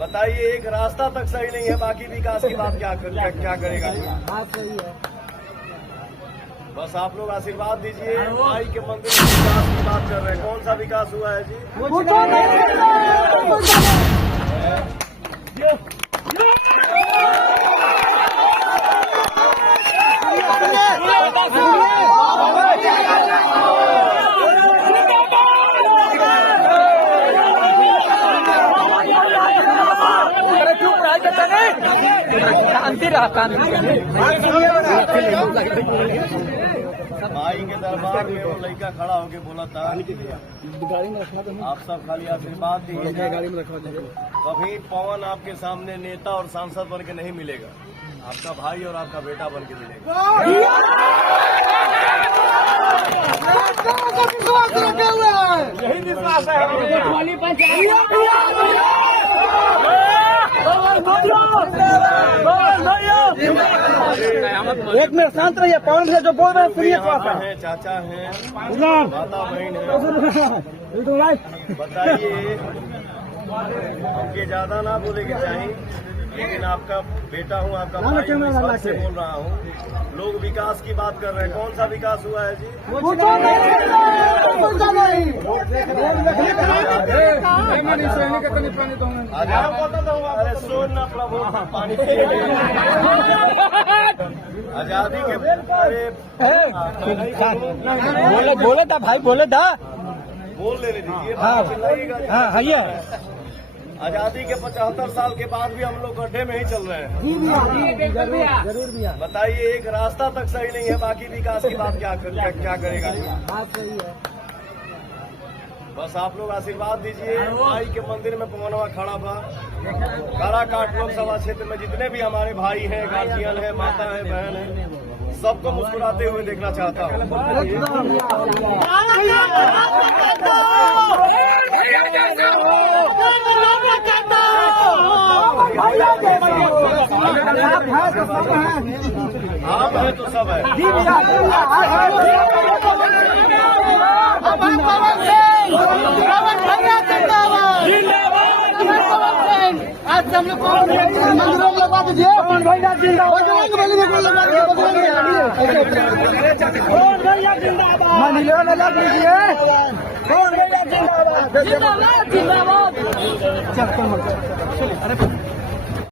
बताइए, एक रास्ता तक सही नहीं है, बाकी विकास की बात क्या करेगा? बात सही है। बस आप लोग आशीर्वाद दीजिए। भाई के मंदिर में विकास की बात कर रहे हैं, कौन सा विकास हुआ है जी? माई के दरबार में वो लड़का खड़ा होके बोला था, आप सब खाली आशीर्वाद दीजिए, गाड़ी में रखवा दीजिए। कभी पवन आपके सामने नेता और सांसद बन के नहीं मिलेगा, आपका भाई और आपका बेटा बन के मिलेगा। यही विश्वास है। एक मिनट शांत रहिए। पवन से जो बोल रहे हैं सुनिए। चाचा हैं, माता बहन है, बताइए, हमके ज्यादा ना बोले के चाहिए, लेकिन आपका बेटा हूँ, आपका भाई हूँ, से बोल रहा हूँ। लोग विकास की बात कर रहे हैं, कौन सा विकास हुआ है जी? अरे सुन ना प्रभु, पानी आजादी के, अरे बोले था भाई, बोले था। बोल लेने दीजिए। हाँ ये आजादी के 75 साल के बाद भी हम लोग गड्ढे में ही चल रहे हैं। जी जरूर भैया। बताइए, एक रास्ता तक सही नहीं है, बाकी विकास की बात क्या करेगा? बात सही है। बस आप लोग आशीर्वाद दीजिए। भाई के मंदिर में पवनवा खड़ा था। काराकाट लोकसभा क्षेत्र में जितने भी हमारे भाई हैं, गार्जियन है, माता है, बहन है, सबको मुस्कुराते हुए देखना चाहता हूँ। आप है तो सब है। आज हम लोग मंदिरों में लगा दीजिए। पवन भैया जिंदाबाद। मंदिरों में लग लीजिए। पवन भैया जिंदाबाद। जिंदाबाद।